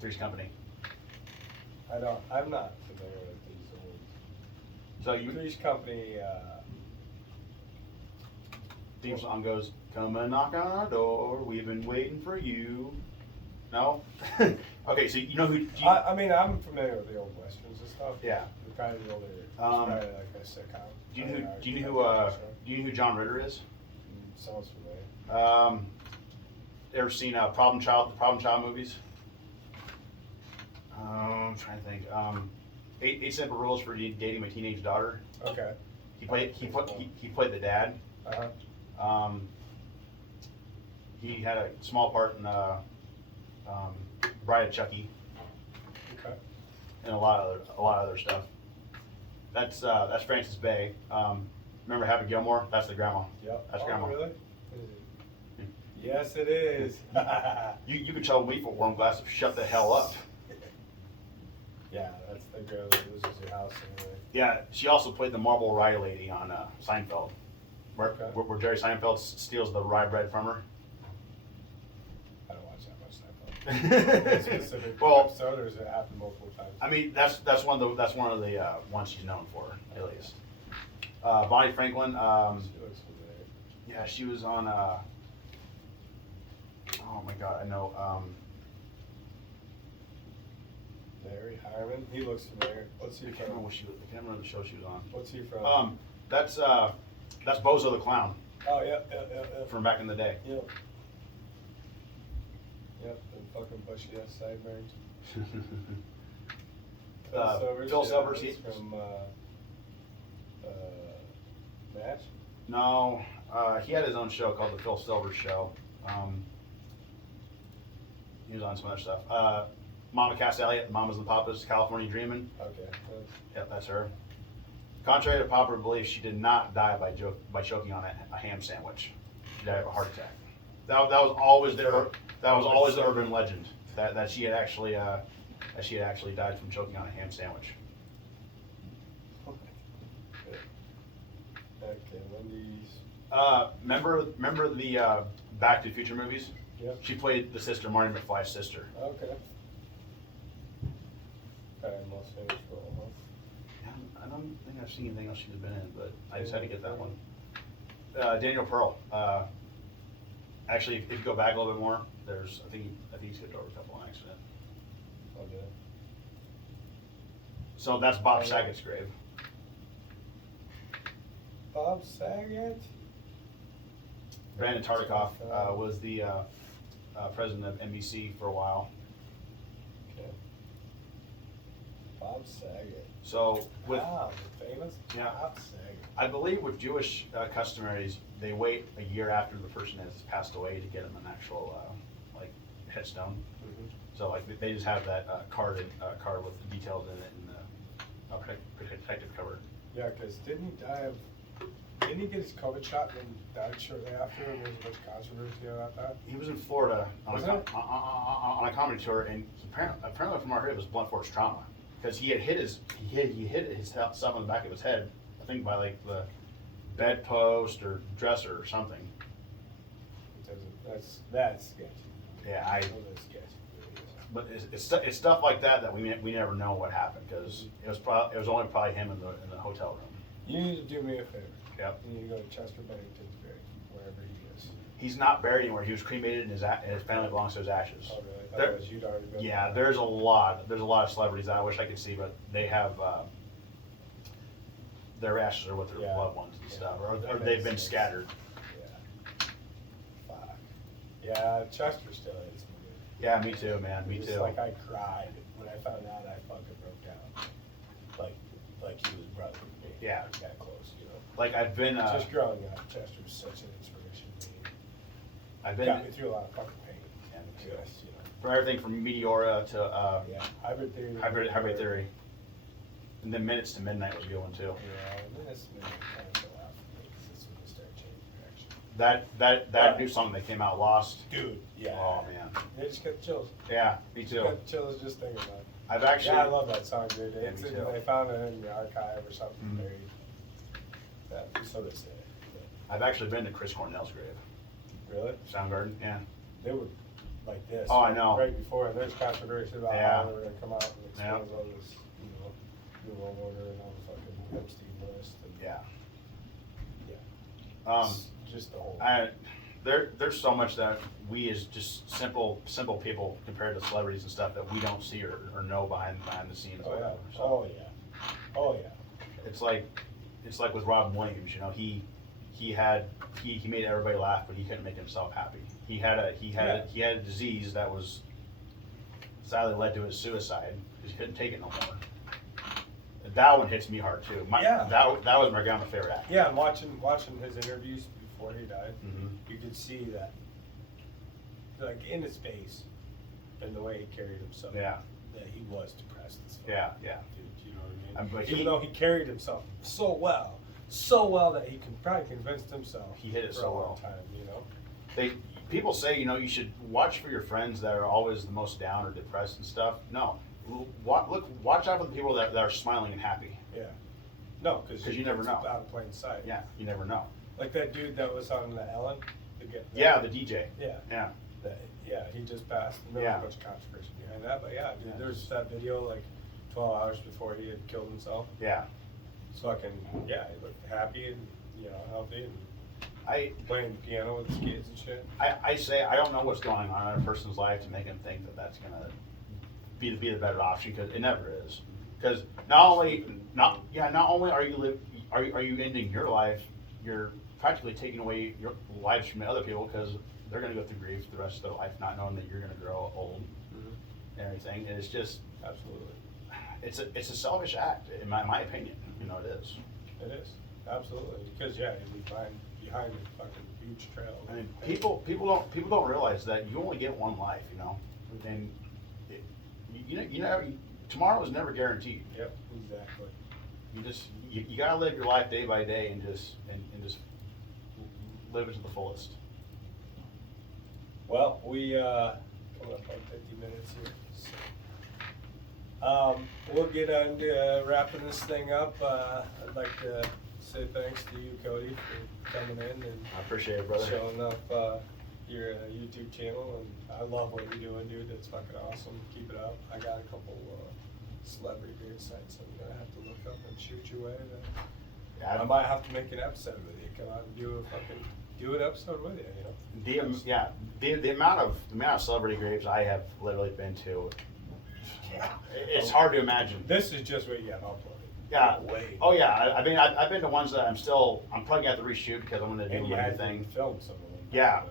Three's Company. I'm not familiar with these old So you Three's Company. theme song goes, "Come and knock on our door. We've been waiting for you." No. Okay, so you know who? I mean, I'm familiar with the old westerns and stuff. Yeah. Probably the older. Probably like a sitcom. Do you know who John Ritter is? Sounds familiar. Ever seen the Problem Child movies? I'm trying to think. Eight Simple Rules for Dating My Teenage Daughter. Okay. He played the dad. Uh-huh. He had a small part in Bride of Chucky Okay. and a lot of other stuff. That's Frances Bay. Remember Happy Gilmore? That's the grandma. Yep. That's grandma. Really? Yes, it is. You can tell me for warm glass to shut the hell up. Yeah, that's the girl that loses her house anyway. Yeah, she also played the Marble Rye lady on Seinfeld, where Jerry Seinfeld steals the rye bread from her. I don't watch that much Seinfeld. A specific episode, or does it happen multiple times? I mean, that's one of the ones she's known for, at least. Bonnie Franklin. She looks familiar. Yeah, she was on. Oh my God, I know. Larry Harmon. He looks familiar. What's he I can't remember from? I can't remember the show she was on. What's he from? That's Bozo the Clown Oh yeah. from back in the day. Yep. Yep. And fucking bushy ass sideburns. Phil Silvers. He's from Match. No, he had his own show called the Phil Silvers Show. He was on some other stuff. Mama Cass Elliot, Mamas and Papas, California Dreamin'. Okay. Yep, that's her. Contrary to popular belief, she did not die by choking on a ham sandwich. She died of a heart attack. That was always the urban legend that she had actually died from choking on a ham sandwich. Okay, Wendy's. Remember the Back to the Future movies? Yep. She played the sister, Marty McFly's sister. Okay. Most famous role, huh? I don't think I've seen anything else she's been in, but I just had to get that one. Daniel Pearl. Actually, if you go back a little bit more, I think he skipped over a couple on accident. Okay. So that's Bob Saget's grave. Bob Saget? Brandon Tartikoff was the president of NBC for a while. Okay. Bob Saget. So with Wow, the famous Yeah. Bob Saget. I believe with Jewish customaries, they wait a year after the person has passed away to get them an actual like headstone. Mm-hmm. So like they just have that card with the details in it and protective cover. Yeah, because didn't he get his COVID shot and then died shortly after, and there was a bunch of controversy about that? He was in Florida on Was a comedy tour, and apparently from our head it was blunt force trauma because he hit himself on the back of his head, I think by like the bedpost or dresser or something. That's sketchy. Yeah, That's sketchy. but it's stuff like that we never know what happened because it was only probably him in the hotel room. You need to do me a favor. Yep. You need to go to Chester Bennington's grave, wherever he is. He's not buried anywhere. He was cremated, and his family belongs to his ashes. Oh, really? I thought it was you'd already been. Yeah, there's a lot of celebrities that I wish I could see, but they have their ashes are with their loved ones and stuff, or they've been scattered. Yeah. Fuck. Yeah, Chester still is. Yeah, me too, man. Me too. Like I cried when I found out. I fucking broke down. Like he was brother with me. Yeah. That close, you know. Like I've been. Just growing up, Chester was such an inspiration to me. I've been. Got me through a lot of fucking pain. Yeah, me too. Yes, you know. For everything from Meteora to Yeah, Hybrid Theory. Hybrid Theory, and then Minutes to Midnight was a good one too. Yeah, and then it's been kind of fell out for me because it's when they start changing direction. That new song that came out, Lost. Dude, yeah. Oh man. They just get the chills. Yeah, me too. Got the chills just thinking about it. I've actually. Yeah, I love that song, dude. Yeah, It's me in, too. they found it in the archive or something. Mhm. Buried. Yeah, so they say. I've actually been to Chris Cornell's grave. Really? Soundgarden, yeah. They were like this. Oh, I know. Right before, and there's controversy about Yeah. how they were gonna come out and expose Yeah. all this, you know. New World Order and all the fucking Epstein list. And Yeah. just the whole. There's so much that we as just simple people compared to celebrities and stuff that we don't see or know behind the scenes. Oh yeah. So Oh yeah. Oh yeah. it's like with Robin Williams, you know, he made everybody laugh, but he couldn't make himself happy. He had a disease that was sadly led to his suicide because he couldn't take it no more. That one hits me hard too. That was my grandma's favorite actor. Yeah, and watching his interviews before he died, you could see that, like in his face, and the way he carried himself. Yeah. That he was depressed. And stuff. Yeah. Dude, you know what I mean? But Even though he carried himself so well that he probably convinced himself. He hit it for so a long well. time, you know. People say, you know, you should watch for your friends that are always the most down or depressed and stuff. No, watch out for the people that are smiling and happy. Yeah. No, because you never know. Out of plain sight. Yeah, you never know. Like that dude that was on the Ellen. The DJ. Yeah. Yeah. He just passed. And there was a bunch of controversy behind that, but yeah, dude, there's that video like 12 hours before he had killed himself. Yeah. It's fucking he looked happy and healthy and playing the piano with his kids and shit. I say I don't know what's going on in a person's life to make them think that that's gonna be the better option, because it never is. Because not only are you ending your life, you're practically taking away your lives from other people, because they're gonna go through grief the rest of their life, not knowing that you're gonna grow old and everything. And it's just absolutely, it's a selfish act in my opinion. You know, it is. It is absolutely, because we find behind a fucking huge trail. I mean, people don't realize that you only get one life, you know, and tomorrow is never guaranteed. Yep, exactly. You gotta live your life day by day and just live it to the fullest. Well, we coming up on 50 minutes here. So, we'll get on to wrapping this thing up. I'd like to say thanks to you, Cody, for coming in and I appreciate it, brother. showing up your YouTube channel. And I love what you're doing, dude. It's fucking awesome. Keep it up. I got a couple celebrity grade sites I'm gonna have to look up and shoot your way. I might have to make an episode with you. Come out and do an episode with you. You know. The amount of celebrity graves I have literally been to, it's hard to imagine. This is just what you have uploaded. Yeah. No way. Oh yeah. I mean, I've been to ones that I'm probably gonna have to reshoot because I'm gonna do And you everything. had filmed some of them. Yeah.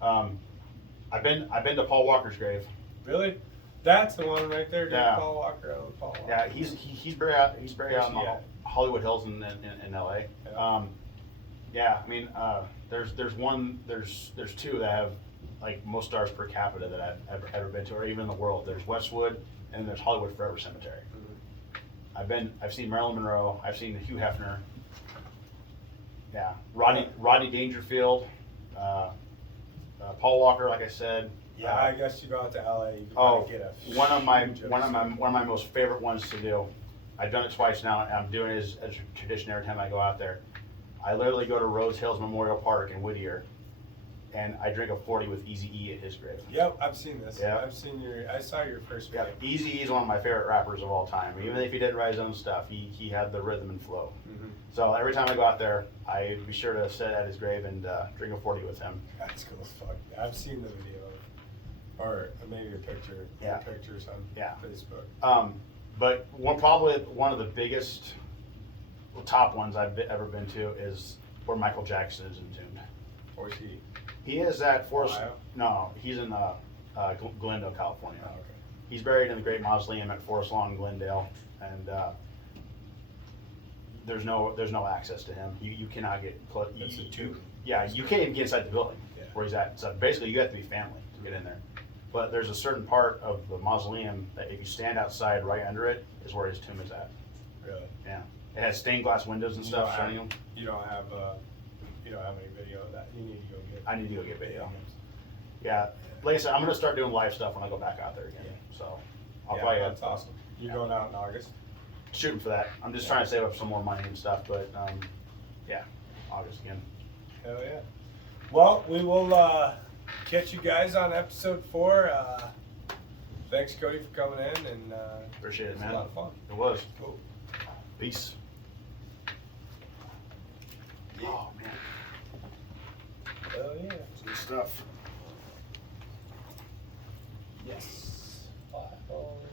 I've been to Paul Walker's grave. Really? That's the one right there, dude. Yeah. Paul Walker. Paul Walker. Yeah, he's buried out in the Hollywood Hills in LA. Yeah. I mean, there's two that have like most stars per capita that I've ever been to, or even in the world. There's Westwood, and there's Hollywood Forever Cemetery. I've seen Marilyn Monroe. I've seen Hugh Hefner. Yeah, Rodney Dangerfield, Paul Walker, like I said. Yeah, I guess you go out to LA. You get a one of my most favorite ones to do. I've done it twice now, and I'm doing it as a tradition every time I go out there. I literally go to Rose Hills Memorial Park in Whittier, and I drink a 40 with Eazy-E at his grave. Yep, I've seen this. Yeah. I saw your first Yeah, video. Eazy-E is one of my favorite rappers of all time. Even if he didn't write his own stuff, he had the rhythm and flow. So every time I go out there, I be sure to sit at his grave and drink a 40 with him. That's cool as fuck. I've seen the video, or maybe a picture. Yeah. Pictures on Facebook. But probably one of the biggest, top ones I've ever been to is where Michael Jackson is entombed. Where's he? He is at Forest. Ohio? No, he's in Glendale, California. Oh, okay. He's buried in the Great Mausoleum at Forest Lawn, Glendale, and there's no access to him. You cannot get close. It's a tomb. Yeah, you can't even get inside the building where he's at. So basically, you have to be family to get in there. But there's a certain part of the mausoleum that if you stand outside right under it is where his tomb is at. Really? Yeah. It has stained glass windows and stuff shining them. You don't have any video of that. You need to go get. I need to go get video. Yeah. Like I said, I'm gonna start doing live stuff when I go back out there again. Yeah. So I'll probably that's awesome. You're going out in August? Shooting for that. I'm just trying to save up some more money and stuff, but August again. Hell yeah. Well, we will catch you guys on episode 4. Thanks thanks, Cody, for coming in, and Appreciate it, was man. a lot of fun. It was. Cool. Peace. Oh, man. Hell yeah. Good stuff. Yes. 5 hours.